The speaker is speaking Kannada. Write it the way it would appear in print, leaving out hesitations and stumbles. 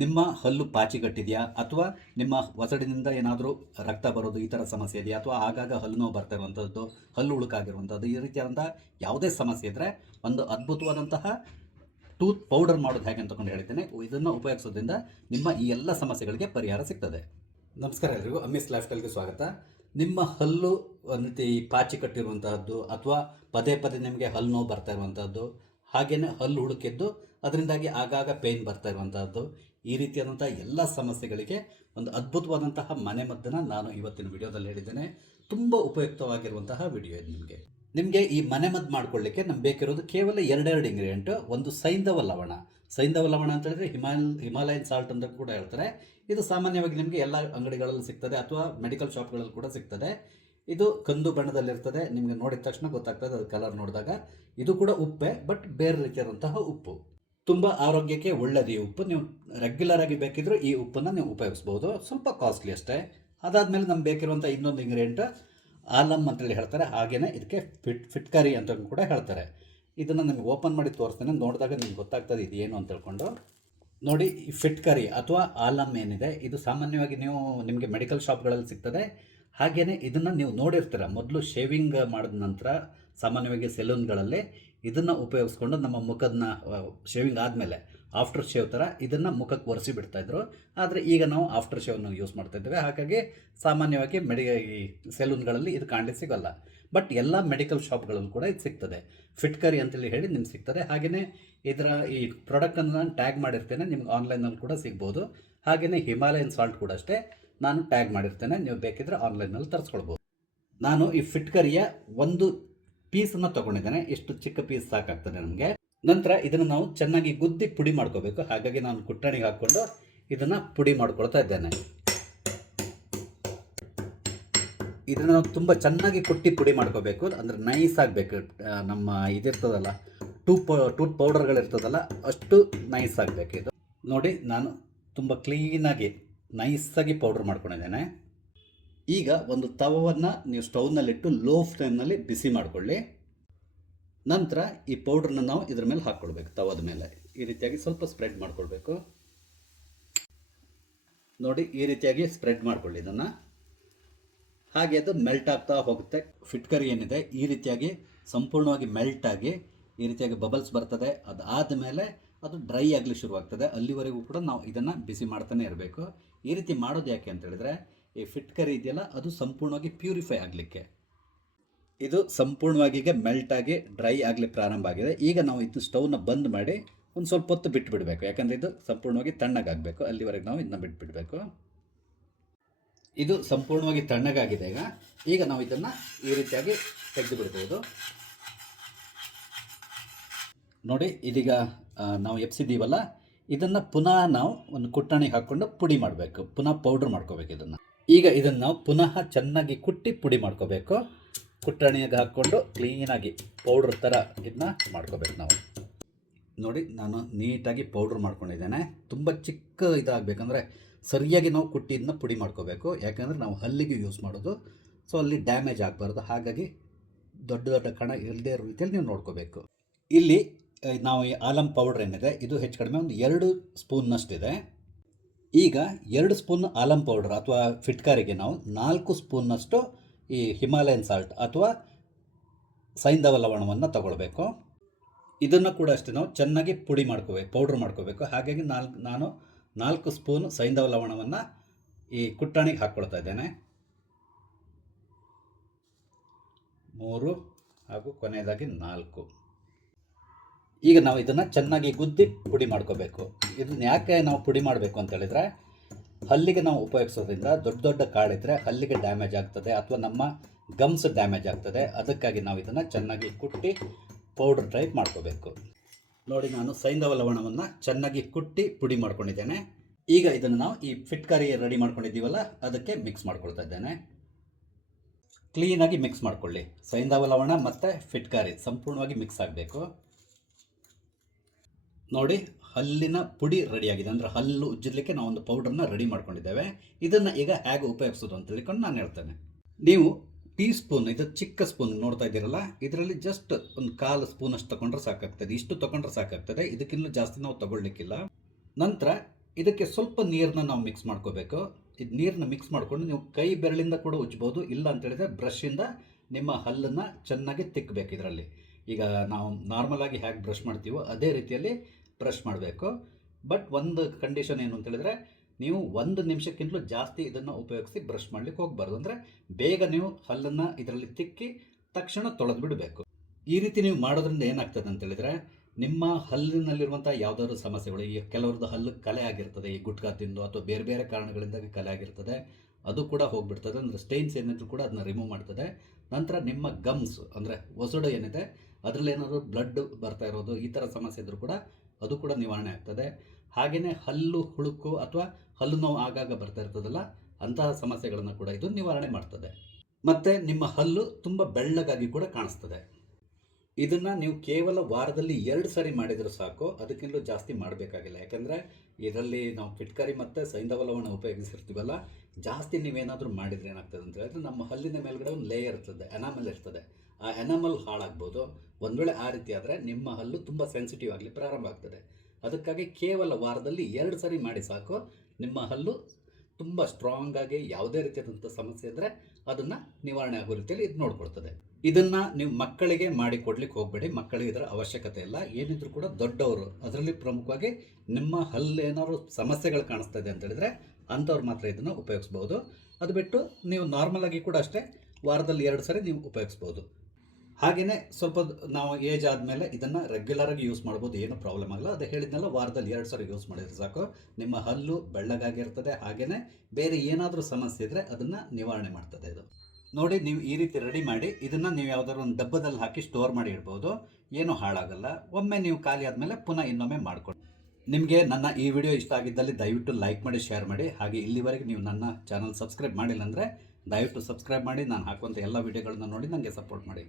ನಿಮ್ಮ ಹಲ್ಲು ಪಾಚಿಗಟ್ಟಿದೆಯಾ ಅಥವಾ ನಿಮ್ಮ ಒಸಡಿನಿಂದ ಏನಾದರೂ ರಕ್ತ ಬರೋದು ಈ ಥರ ಸಮಸ್ಯೆ ಇದೆಯಾ ಅಥವಾ ಆಗಾಗ ಹಲ್ಲು ನೋವು ಬರ್ತಾ ಇರುವಂಥದ್ದು, ಹಲ್ಲು ಉಳುಕಾಗಿರುವಂಥದ್ದು, ಈ ರೀತಿಯಾದಂಥ ಯಾವುದೇ ಸಮಸ್ಯೆ ಇದ್ದರೆ ಒಂದು ಅದ್ಭುತವಾದಂತಹ ಟೂತ್ ಪೌಡರ್ ಮಾಡೋದು ಹೇಗೆ ಅಂತಕೊಂಡು ಹೇಳ್ತೇನೆ. ಇದನ್ನು ಉಪಯೋಗಿಸೋದ್ರಿಂದ ನಿಮ್ಮ ಈ ಎಲ್ಲ ಸಮಸ್ಯೆಗಳಿಗೆ ಪರಿಹಾರ ಸಿಗ್ತದೆ. ನಮಸ್ಕಾರ ಎಲ್ರಿಗೂ, ಅಮ್ಮಿಸ್ ಲೈಫ್ ಸ್ಟೈಲ್ಗೆ ಸ್ವಾಗತ. ನಿಮ್ಮ ಹಲ್ಲು ಒಂದು ರೀತಿ ಪಾಚಿ ಕಟ್ಟಿರುವಂತಹದ್ದು ಅಥವಾ ಪದೇ ಪದೇ ನಿಮಗೆ ಹಲ್ಲು ನೋವು ಬರ್ತಾ ಇರುವಂಥದ್ದು, ಹಾಗೆಯೇ ಹಲ್ಲು ಹುಳುಕಿದ್ದು ಅದರಿಂದಾಗಿ ಆಗಾಗ ಪೇಯ್ನ್ ಬರ್ತಾ ಇರುವಂತಹದ್ದು, ಈ ರೀತಿಯಾದಂಥ ಎಲ್ಲ ಸಮಸ್ಯೆಗಳಿಗೆ ಒಂದು ಅದ್ಭುತವಾದಂತಹ ಮನೆಮದ್ದನ್ನು ನಾನು ಇವತ್ತಿನ ವಿಡಿಯೋದಲ್ಲಿ ಹೇಳಿದ್ದೇನೆ. ತುಂಬ ಉಪಯುಕ್ತವಾಗಿರುವಂತಹ ವಿಡಿಯೋ ಇದು. ನಿಮಗೆ ಈ ಮನೆಮದ್ದು ಮಾಡ್ಕೊಳ್ಳಿಕ್ಕೆ ನಮ್ಗೆ ಬೇಕಿರೋದು ಕೇವಲ ಎರಡೆರಡು ಇಂಗ್ರೀಡಿಯೆಂಟು. ಒಂದು ಸೈಂಧವ ಲವಣ. ಸೈಂಧವ ಲವಣ ಅಂತ ಹೇಳಿದ್ರೆ ಹಿಮಾಲಯನ್ ಸಾಲ್ಟ್ ಅಂತ ಕೂಡ ಹೇಳ್ತಾರೆ. ಇದು ಸಾಮಾನ್ಯವಾಗಿ ನಿಮಗೆ ಎಲ್ಲ ಅಂಗಡಿಗಳಲ್ಲಿ ಸಿಗ್ತದೆ ಅಥವಾ ಮೆಡಿಕಲ್ ಶಾಪ್ಗಳಲ್ಲಿ ಕೂಡ ಸಿಗ್ತದೆ. ಇದು ಕಂದು ಬಣ್ಣದಲ್ಲಿರ್ತದೆ. ನಿಮಗೆ ನೋಡಿದ ತಕ್ಷಣ ಗೊತ್ತಾಗ್ತದೆ, ಅದು ಕಲರ್ ನೋಡಿದಾಗ. ಇದು ಕೂಡ ಉಪ್ಪೆ, ಬಟ್ ಬೇರೆ ರೀತಿಯಾದಂತಹ ಉಪ್ಪು. ತುಂಬ ಆರೋಗ್ಯಕ್ಕೆ ಒಳ್ಳೆಯದು ಈ ಉಪ್ಪು. ನೀವು ರೆಗ್ಯುಲರ್ ಆಗಿ ಬೇಕಿದ್ರೂ ಈ ಉಪ್ಪನ್ನು ನೀವು ಉಪಯೋಗಿಸ್ಬೋದು. ಸ್ವಲ್ಪ ಕಾಸ್ಟ್ಲಿ ಅಷ್ಟೇ. ಅದಾದಮೇಲೆ ನಮ್ಗೆ ಬೇಕಿರುವಂಥ ಇನ್ನೊಂದು ಇಂಗ್ರೀಡಿಯೆಂಟ್ ಆಲಮ್ ಅಂತೇಳಿ ಹೇಳ್ತಾರೆ. ಹಾಗೆಯೇ ಇದಕ್ಕೆ ಫಿಟ್ಕರಿ ಅಂತ ಕೂಡ ಹೇಳ್ತಾರೆ. ಇದನ್ನು ನಿಮಗೆ ಓಪನ್ ಮಾಡಿ ತೋರಿಸ್ತೇನೆ. ನೋಡಿದಾಗ ನಿಮ್ಗೆ ಗೊತ್ತಾಗ್ತದೆ ಇದು ಏನು ಅಂತ ಹೇಳ್ಕೊಂಡು. ನೋಡಿ, ಈ ಫಿಟ್ಕರಿ ಅಥವಾ ಆಲಮ್ ಏನಿದೆ, ಇದು ಸಾಮಾನ್ಯವಾಗಿ ನಿಮಗೆ ಮೆಡಿಕಲ್ ಶಾಪ್ಗಳಲ್ಲಿ ಸಿಗ್ತದೆ. ಹಾಗೆಯೇ ಇದನ್ನು ನೀವು ನೋಡಿರ್ತೀರ. ಮೊದಲು ಶೇವಿಂಗ್ ಮಾಡಿದ ನಂತರ ಸಾಮಾನ್ಯವಾಗಿ ಸೆಲೂನ್ಗಳಲ್ಲಿ ಇದನ್ನು ಉಪಯೋಗಿಸ್ಕೊಂಡು ನಮ್ಮ ಮುಖದನ್ನ ಶೇವಿಂಗ್ ಆದಮೇಲೆ ಆಫ್ಟರ್ ಶೇವ್ ಥರ ಇದನ್ನು ಮುಖಕ್ಕೆ ಒರೆಸಿ ಬಿಡ್ತಾಯಿದ್ರು. ಆದರೆ ಈಗ ನಾವು ಆಫ್ಟರ್ ಶೇವನ್ನು ಯೂಸ್ ಮಾಡ್ತಾಯಿದ್ದೇವೆ. ಹಾಗಾಗಿ ಸಾಮಾನ್ಯವಾಗಿ ಈ ಸೆಲೂನ್ಗಳಲ್ಲಿ ಇದು ಕಾಣಲಿಕ್ಕೆ ಸಿಗೋಲ್ಲ. ಬಟ್ ಎಲ್ಲ ಮೆಡಿಕಲ್ ಶಾಪ್ಗಳಲ್ಲೂ ಕೂಡ ಇದು ಸಿಗ್ತದೆ. ಫಿಟ್ಕರಿ ಅಂತೇಳಿ ಹೇಳಿ ನಿಮ್ಗೆ ಸಿಗ್ತದೆ. ಹಾಗೆಯೇ ಇದರ ಈ ಪ್ರಾಡಕ್ಟನ್ನು ನಾನು ಟ್ಯಾಗ್ ಮಾಡಿರ್ತೇನೆ, ನಿಮ್ಗೆ ಆನ್ಲೈನಲ್ಲಿ ಕೂಡ ಸಿಗ್ಬೋದು. ಹಾಗೆಯೇ ಹಿಮಾಲಯನ್ ಸಾಲ್ಟ್ ಕೂಡ ಅಷ್ಟೇ, ನಾನು ಟ್ಯಾಗ್ ಮಾಡಿರ್ತೇನೆ. ನೀವು ಬೇಕಿದ್ರೆ ಆನ್ಲೈನಲ್ಲಿ ತರಿಸ್ಕೊಳ್ಬೋದು. ನಾನು ಈ ಫಿಟ್ಕರಿಯ ಒಂದು ಪೀಸನ್ನು ತೊಗೊಂಡಿದ್ದೇನೆ. ಎಷ್ಟು ಚಿಕ್ಕ ಪೀಸ್ ಸಾಕಾಗ್ತದೆ ನಮಗೆ. ನಂತರ ಇದನ್ನು ನಾವು ಚೆನ್ನಾಗಿ ಗುದ್ದಿ ಪುಡಿ ಮಾಡ್ಕೋಬೇಕು. ಹಾಗಾಗಿ ನಾನು ಕುಟ್ಟಣಿಗೆ ಹಾಕ್ಕೊಂಡು ಇದನ್ನು ಪುಡಿ ಮಾಡ್ಕೊಳ್ತಾ ಇದ್ದೇನೆ. ಇದನ್ನು ನಾವು ತುಂಬ ಚೆನ್ನಾಗಿ ಕುಟ್ಟಿ ಪುಡಿ ಮಾಡ್ಕೋಬೇಕು. ಅಂದರೆ ನೈಸ್ ಆಗಬೇಕು. ನಮ್ಮ ಇದಿರ್ತದಲ್ಲ, ಟೂತ್ ಪೌಡರ್ಗಳಿರ್ತದಲ್ಲ, ಅಷ್ಟು ನೈಸ್ ಆಗಬೇಕು ಇದು. ನೋಡಿ, ನಾನು ತುಂಬ ಕ್ಲೀನಾಗಿ ನೈಸಾಗಿ ಪೌಡ್ರ್ ಮಾಡ್ಕೊಂಡಿದ್ದೇನೆ. ಈಗ ಒಂದು ತವವನ್ನು ನೀವು ಸ್ಟವ್ನಲ್ಲಿಟ್ಟು ಲೋ ಫ್ಲೇಮ್ನಲ್ಲಿ ಬಿಸಿ ಮಾಡಿಕೊಳ್ಳಿ. ನಂತರ ಈ ಪೌಡ್ರನ್ನ ನಾವು ಇದ್ರ ಮೇಲೆ ಹಾಕ್ಕೊಳ್ಬೇಕು. ತವದ ಮೇಲೆ ಈ ರೀತಿಯಾಗಿ ಸ್ವಲ್ಪ ಸ್ಪ್ರೆಡ್ ಮಾಡ್ಕೊಳ್ಬೇಕು. ನೋಡಿ, ಈ ರೀತಿಯಾಗಿ ಸ್ಪ್ರೆಡ್ ಮಾಡ್ಕೊಳ್ಳಿ ಇದನ್ನು. ಹಾಗೆ ಅದು ಮೆಲ್ಟ್ ಆಗ್ತಾ ಹೋಗುತ್ತೆ. ಫಿಟ್ಕರಿ ಏನಿದೆ ಈ ರೀತಿಯಾಗಿ ಸಂಪೂರ್ಣವಾಗಿ ಮೆಲ್ಟ್ ಆಗಿ ಈ ರೀತಿಯಾಗಿ ಬಬಲ್ಸ್ ಬರ್ತದೆ. ಅದಾದ ಮೇಲೆ ಅದು ಡ್ರೈ ಆಗಲಿ ಶುರುವಾಗ್ತದೆ. ಅಲ್ಲಿವರೆಗೂ ಕೂಡ ನಾವು ಇದನ್ನು ಬಿಸಿ ಮಾಡ್ತಾನೆ ಇರಬೇಕು. ಈ ರೀತಿ ಮಾಡೋದು ಯಾಕೆ ಅಂತ ಹೇಳಿದ್ರೆ, ಈ ಫಿಟ್ಕರಿ ಇದೆಯಲ್ಲ, ಅದು ಸಂಪೂರ್ಣವಾಗಿ ಪ್ಯೂರಿಫೈ ಆಗಲಿಕ್ಕೆ. ಇದು ಸಂಪೂರ್ಣವಾಗಿ ಈಗ ಮೆಲ್ಟ್ ಆಗಿ ಡ್ರೈ ಆಗಲಿ ಪ್ರಾರಂಭ ಆಗಿದೆ. ಈಗ ನಾವು ಇದು ಸ್ಟವ್ನ ಬಂದ್ ಮಾಡಿ ಒಂದು ಸ್ವಲ್ಪ ಹೊತ್ತು ಬಿಟ್ಟು ಬಿಡಬೇಕು. ಯಾಕಂದರೆ ಇದು ಸಂಪೂರ್ಣವಾಗಿ ತಣ್ಣಗಾಗಬೇಕು. ಅಲ್ಲಿವರೆಗೆ ನಾವು ಇದನ್ನ ಬಿಟ್ಬಿಡಬೇಕು. ಇದು ಸಂಪೂರ್ಣವಾಗಿ ತಣ್ಣಗಾಗಿದೆ. ಈಗ ನಾವು ಇದನ್ನು ಈ ರೀತಿಯಾಗಿ ತೆಗೆದು ಬಿಡ್ಬೋದು. ನೋಡಿ, ಇದೀಗ ನಾವು ಎಪ್ಸಿದ್ದೀವಲ್ಲ, ಇದನ್ನು ಪುನಃ ನಾವು ಒಂದು ಕುಟ್ಟಣಿಗೆ ಹಾಕ್ಕೊಂಡು ಪುಡಿ ಮಾಡಬೇಕು. ಪುನಃ ಪೌಡ್ರ್ ಮಾಡ್ಕೋಬೇಕು ಇದನ್ನು. ಈಗ ಇದನ್ನು ನಾವು ಪುನಃ ಚೆನ್ನಾಗಿ ಕುಟ್ಟಿ ಪುಡಿ ಮಾಡ್ಕೋಬೇಕು. ಕುಟ್ಟಣಿಗೆ ಹಾಕ್ಕೊಂಡು ಕ್ಲೀನಾಗಿ ಪೌಡ್ರ್ ಥರ ಇದನ್ನ ಮಾಡ್ಕೋಬೇಕು ನಾವು. ನೋಡಿ, ನಾನು ನೀಟಾಗಿ ಪೌಡ್ರ್ ಮಾಡ್ಕೊಂಡಿದ್ದೇನೆ. ತುಂಬ ಚಿಕ್ಕ ಇದಾಗಬೇಕಂದ್ರೆ ಸರಿಯಾಗಿ ನಾವು ಕುಟ್ಟಿ ಇದನ್ನ ಪುಡಿ ಮಾಡ್ಕೋಬೇಕು. ಯಾಕಂದರೆ ನಾವು ಹಲ್ಲಿಗೆ ಯೂಸ್ ಮಾಡೋದು, ಸೊ ಅಲ್ಲಿ ಡ್ಯಾಮೇಜ್ ಆಗಬಾರ್ದು. ಹಾಗಾಗಿ ದೊಡ್ಡ ದೊಡ್ಡ ಕಣ ಇಲ್ಲದೇ ಇರೋ ರೀತಿಯಲ್ಲಿ ನೀವು ನೋಡ್ಕೋಬೇಕು. ಇಲ್ಲಿ ನಾವು ಈ ಆಲಮ್ ಪೌಡ್ರ್ ಏನಿದೆ, ಇದು ಹೆಚ್ಚು ಕಡಿಮೆ ಒಂದು 2 ಸ್ಪೂನ್ನಷ್ಟಿದೆ. ಈಗ 2 ಸ್ಪೂನ್ ಆಲಮ್ ಪೌಡ್ರ್ ಅಥವಾ ಫಿಟ್ಕಾರಿಗೆ ನಾವು 4 ಸ್ಪೂನ್ನಷ್ಟು ಈ ಹಿಮಾಲಯನ್ ಸಾಲ್ಟ್ ಅಥವಾ ಸೈಂಧವ ಲವಣವನ್ನು ತಗೊಳ್ಬೇಕು. ಇದನ್ನು ಕೂಡ ಅಷ್ಟೇ ನಾವು ಚೆನ್ನಾಗಿ ಪುಡಿ ಮಾಡ್ಕೋಬೇಕು, ಪೌಡ್ರ್ ಮಾಡ್ಕೋಬೇಕು. ಹಾಗಾಗಿ ನಾನು 4 ಸ್ಪೂನ್ ಸೈಂಧವ ಲವಣವನ್ನು ಈ ಕುಟ್ಟಣಿಗೆ ಹಾಕ್ಕೊಳ್ತಾ ಇದ್ದೇನೆ. 3 ಹಾಗೂ ಕೊನೆಯದಾಗಿ 4. ಈಗ ನಾವು ಇದನ್ನು ಚೆನ್ನಾಗಿ ಗುದ್ದಿ ಪುಡಿ ಮಾಡ್ಕೋಬೇಕು. ಇದನ್ನು ಯಾಕೆ ನಾವು ಪುಡಿ ಮಾಡಬೇಕು ಅಂತ ಹೇಳಿದರೆ, ಹಲ್ಲಿಗೆ ನಾವು ಉಪಯೋಗಿಸೋದ್ರಿಂದ ದೊಡ್ಡ ದೊಡ್ಡ ಕಾಳಿದ್ರೆ ಹಲ್ಲಿಗೆ ಡ್ಯಾಮೇಜ್ ಆಗ್ತದೆ ಅಥವಾ ನಮ್ಮ ಗಮ್ಸ್ ಡ್ಯಾಮೇಜ್ ಆಗ್ತದೆ. ಅದಕ್ಕಾಗಿ ನಾವು ಇದನ್ನು ಚೆನ್ನಾಗಿ ಕುಟ್ಟಿ ಪೌಡ್ರ್ ಟೈಪ್ ಮಾಡ್ಕೋಬೇಕು. ನೋಡಿ, ನಾನು ಸೈಂಧವ ಲವಣವನ್ನು ಚೆನ್ನಾಗಿ ಕುಟ್ಟಿ ಪುಡಿ ಮಾಡ್ಕೊಂಡಿದ್ದೇನೆ. ಈಗ ಇದನ್ನು ನಾವು ಈ ಫಿಟ್ಕರಿ ರೆಡಿ ಮಾಡ್ಕೊಂಡಿದ್ದೀವಲ್ಲ, ಅದಕ್ಕೆ ಮಿಕ್ಸ್ ಮಾಡ್ಕೊಳ್ತಾ ಇದ್ದೇನೆ. ಕ್ಲೀನಾಗಿ ಮಿಕ್ಸ್ ಮಾಡ್ಕೊಳ್ಳಿ. ಸೈಂಧವ ಲವಣ ಮತ್ತು ಫಿಟ್ಕರಿ ಸಂಪೂರ್ಣವಾಗಿ ಮಿಕ್ಸ್ ಆಗಬೇಕು. ನೋಡಿ, ಹಲ್ಲಿನ ಪುಡಿ ರೆಡಿಯಾಗಿದೆ. ಅಂದರೆ ಹಲ್ಲು ಉಜ್ಜಲಿಕ್ಕೆ ನಾವು ಒಂದು ಪೌಡ್ರನ್ನ ರೆಡಿ ಮಾಡ್ಕೊಂಡಿದ್ದೇವೆ. ಇದನ್ನು ಈಗ ಹೇಗೆ ಉಪಯೋಗಿಸೋದು ಅಂತ ಹೇಳಿಕೊಂಡು ನಾನು ಹೇಳ್ತೇನೆ. ನೀವು ಟೀ ಸ್ಪೂನ್, ಇದು ಚಿಕ್ಕ ಸ್ಪೂನ್ ನೋಡ್ತಾ ಇದ್ದೀರಲ್ಲ, ಇದರಲ್ಲಿ ಜಸ್ಟ್ ಒಂದು 1/4 ಸ್ಪೂನಷ್ಟು ತೊಗೊಂಡ್ರೆ ಸಾಕಾಗ್ತದೆ. ಇಷ್ಟು ತೊಗೊಂಡ್ರೆ ಸಾಕಾಗ್ತದೆ. ಇದಕ್ಕಿಂತ ಜಾಸ್ತಿ ನಾವು ತೊಗೊಳ್ಲಿಕ್ಕಿಲ್ಲ. ನಂತರ ಇದಕ್ಕೆ ಸ್ವಲ್ಪ ನೀರನ್ನ ನಾವು ಮಿಕ್ಸ್ ಮಾಡ್ಕೋಬೇಕು. ಇದು ನೀರನ್ನ ಮಿಕ್ಸ್ ಮಾಡಿಕೊಂಡು ನೀವು ಕೈ ಬೆರಳಿಂದ ಕೂಡ ಉಜ್ಬೋದು, ಇಲ್ಲ ಅಂತೇಳಿದರೆ ಬ್ರಷಿಂದ ನಿಮ್ಮ ಹಲ್ಲನ್ನು ಚೆನ್ನಾಗಿ ತಿಕ್ಕಬೇಕು ಇದರಲ್ಲಿ. ಈಗ ನಾವು ನಾರ್ಮಲಾಗಿ ಹೇಗೆ ಬ್ರಷ್ ಮಾಡ್ತೀವೋ ಅದೇ ರೀತಿಯಲ್ಲಿ ಬ್ರಷ್ ಮಾಡಬೇಕು. ಬಟ್ ಒಂದು ಕಂಡೀಷನ್ ಏನು ಅಂತೇಳಿದರೆ, ನೀವು 1 ನಿಮಿಷಕ್ಕಿಂತಲೂ ಜಾಸ್ತಿ ಇದನ್ನು ಉಪಯೋಗಿಸಿ ಬ್ರಷ್ ಮಾಡಲಿಕ್ಕೆ ಹೋಗಬಾರ್ದು. ಅಂದರೆ ಬೇಗ ನೀವು ಹಲ್ಲನ್ನು ಇದರಲ್ಲಿ ತಿಕ್ಕಿ ತಕ್ಷಣ ತೊಳೆದು ಬಿಡಬೇಕು. ಈ ರೀತಿ ನೀವು ಮಾಡೋದ್ರಿಂದ ಏನಾಗ್ತದೆ ಅಂತೇಳಿದರೆ, ನಿಮ್ಮ ಹಲ್ಲಿನಲ್ಲಿರುವಂಥ ಯಾವುದಾದ್ರು ಸಮಸ್ಯೆಗಳು, ಈಗ ಕೆಲವ್ರದ್ದು ಹಲ್ಲು ಕಲೆ ಆಗಿರ್ತದೆ, ಈ ಗುಟ್ಕಾ ತಿಂದು ಅಥವಾ ಬೇರೆ ಬೇರೆ ಕಾರಣಗಳಿಂದಾಗಿ ಕಲೆ ಆಗಿರ್ತದೆ, ಅದು ಕೂಡ ಹೋಗಿಬಿಡ್ತದೆ. ಅಂದರೆ ಸ್ಟೈನ್ಸ್ ಏನಿದ್ರು ಕೂಡ ಅದನ್ನ ರಿಮೂವ್ ಮಾಡ್ತದೆ. ನಂತರ ನಿಮ್ಮ ಗಮ್ಸ್ ಅಂದರೆ ಒಸಡು ಏನಿದೆ ಅದರಲ್ಲಿ ಏನಾದರೂ ಬ್ಲಡ್ ಬರ್ತಾ ಇರೋದು, ಈ ಥರ ಸಮಸ್ಯೆ ಇದ್ದರೂ ಕೂಡ ಅದು ಕೂಡ ನಿವಾರಣೆ ಆಗ್ತದೆ. ಹಾಗೆಯೇ ಹಲ್ಲು ಹುಳುಕು ಅಥವಾ ಹಲ್ಲು ನೋವು ಆಗಾಗ ಬರ್ತಾ ಇರ್ತದಲ್ಲ, ಅಂತಹ ಸಮಸ್ಯೆಗಳನ್ನು ಕೂಡ ಇದು ನಿವಾರಣೆ ಮಾಡ್ತದೆ. ಮತ್ತು ನಿಮ್ಮ ಹಲ್ಲು ತುಂಬ ಬೆಳ್ಳಗಾಗಿ ಕೂಡ ಕಾಣಿಸ್ತದೆ. ಇದನ್ನು ನೀವು ಕೇವಲ ವಾರದಲ್ಲಿ 2 ಸಾರಿ ಮಾಡಿದರೂ ಸಾಕು, ಅದಕ್ಕಿಂತಲೂ ಜಾಸ್ತಿ ಮಾಡಬೇಕಾಗಿಲ್ಲ. ಯಾಕೆಂದರೆ ಇದರಲ್ಲಿ ನಾವು ಫಿಟ್ಕರಿ ಮತ್ತು ಸೈಂಧವ ಲವಣ ಉಪಯೋಗಿಸಿರ್ತೀವಲ್ಲ, ಜಾಸ್ತಿ ನೀವೇನಾದರೂ ಮಾಡಿದರೆ ಏನಾಗ್ತದೆ ಅಂತ ಹೇಳಿದ್ರೆ, ನಮ್ಮ ಹಲ್ಲಿನ ಮೇಲ್ಗಡೆ ಒಂದು ಲೇಯರ್ ಇರ್ತದೆ, ಎನಾಮಲ್ ಇರ್ತದೆ. ಆ ಎನಾಮಲ್ ಹಾಳಾಗ್ಬೋದು. ಒಂದು ವೇಳೆ ಆ ರೀತಿ ಆದರೆ ನಿಮ್ಮ ಹಲ್ಲು ತುಂಬ ಸೆನ್ಸಿಟಿವ್ ಆಗಲಿ ಪ್ರಾರಂಭ ಆಗ್ತದೆ. ಅದಕ್ಕಾಗಿ ಕೇವಲ ವಾರದಲ್ಲಿ 2 ಸಾರಿ ಮಾಡಿ ಸಾಕು. ನಿಮ್ಮ ಹಲ್ಲು ತುಂಬ ಸ್ಟ್ರಾಂಗಾಗಿ ಯಾವುದೇ ರೀತಿಯಾದಂಥ ಸಮಸ್ಯೆ ಇದ್ದರೆ ಅದನ್ನು ನಿವಾರಣೆ ಆಗೋ ರೀತಿಯಲ್ಲಿ ಇದು ನೋಡ್ಕೊಳ್ತದೆ. ಇದನ್ನು ನೀವು ಮಕ್ಕಳಿಗೆ ಮಾಡಿ ಕೊಡ್ಲಿಕ್ಕೆ ಹೋಗಬೇಡಿ. ಮಕ್ಕಳಿಗೆ ಇದರ ಅವಶ್ಯಕತೆ ಇಲ್ಲ. ಏನಿದ್ರು ಕೂಡ ದೊಡ್ಡವರು, ಅದರಲ್ಲಿ ಪ್ರಮುಖವಾಗಿ ನಿಮ್ಮ ಹಲ್ಲು ಏನಾದ್ರು ಸಮಸ್ಯೆಗಳು ಕಾಣಿಸ್ತಾ ಇದೆ ಅಂತ ಹೇಳಿದರೆ ಅಂಥವ್ರು ಮಾತ್ರ ಇದನ್ನು ಉಪಯೋಗಿಸ್ಬೋದು. ಅದು ಬಿಟ್ಟು ನೀವು ನಾರ್ಮಲಾಗಿ ಕೂಡ ಅಷ್ಟೇ ವಾರದಲ್ಲಿ 2 ಸಾರಿ ನೀವು ಉಪಯೋಗಿಸ್ಬೋದು. ಹಾಗೆಯೇ ಸ್ವಲ್ಪ ನಾವು ಏಜ್ ಆದಮೇಲೆ ಇದನ್ನು ರೆಗ್ಯುಲರಾಗಿ ಯೂಸ್ ಮಾಡ್ಬೋದು, ಏನೂ ಪ್ರಾಬ್ಲಮ್ ಆಗಲ್ಲ. ಅದು ಹೇಳಿದ್ನಲ್ಲ, ವಾರದಲ್ಲಿ 2 ಸಾರಿ ಯೂಸ್ ಮಾಡಿದರೆ ಸಾಕು. ನಿಮ್ಮ ಹಲ್ಲು ಬೆಳ್ಳಗಾಗಿರ್ತದೆ. ಹಾಗೆಯೇ ಬೇರೆ ಏನಾದರೂ ಸಮಸ್ಯೆ ಇದ್ದರೆ ಅದನ್ನು ನಿವಾರಣೆ ಮಾಡ್ತದೆ ಇದು. ನೋಡಿ, ನೀವು ಈ ರೀತಿ ರೆಡಿ ಮಾಡಿ ಇದನ್ನು ನೀವು ಯಾವುದಾದ್ರು ಒಂದು ಡಬ್ಬದಲ್ಲಿ ಹಾಕಿ ಸ್ಟೋರ್ ಮಾಡಿ ಇಡ್ಬೋದು. ಏನೂ ಹಾಳಾಗಲ್ಲ. ಒಮ್ಮೆ ನೀವು ಖಾಲಿ ಆದಮೇಲೆ ಪುನಃ ಇನ್ನೊಮ್ಮೆ ಮಾಡಿಕೊಡಿ. ನಿಮಗೆ ನನ್ನ ಈ ವಿಡಿಯೋ ಇಷ್ಟ ಆಗಿದ್ದಲ್ಲಿ ದಯವಿಟ್ಟು ಲೈಕ್ ಮಾಡಿ, ಶೇರ್ ಮಾಡಿ. ಹಾಗೆ ಇಲ್ಲಿವರೆಗೆ ನೀವು ನನ್ನ ಚಾನಲ್ ಸಬ್ಸ್ಕ್ರೈಬ್ ಮಾಡಿಲ್ಲ ಅಂದರೆ ದಯವಿಟ್ಟು ಸಬ್ಸ್ಕ್ರೈಬ್ ಮಾಡಿ. ನಾನು ಹಾಕುವಂಥ ಎಲ್ಲ ವಿಡಿಯೋಗಳನ್ನ ನೋಡಿ ನನಗೆ ಸಪೋರ್ಟ್ ಮಾಡಿ.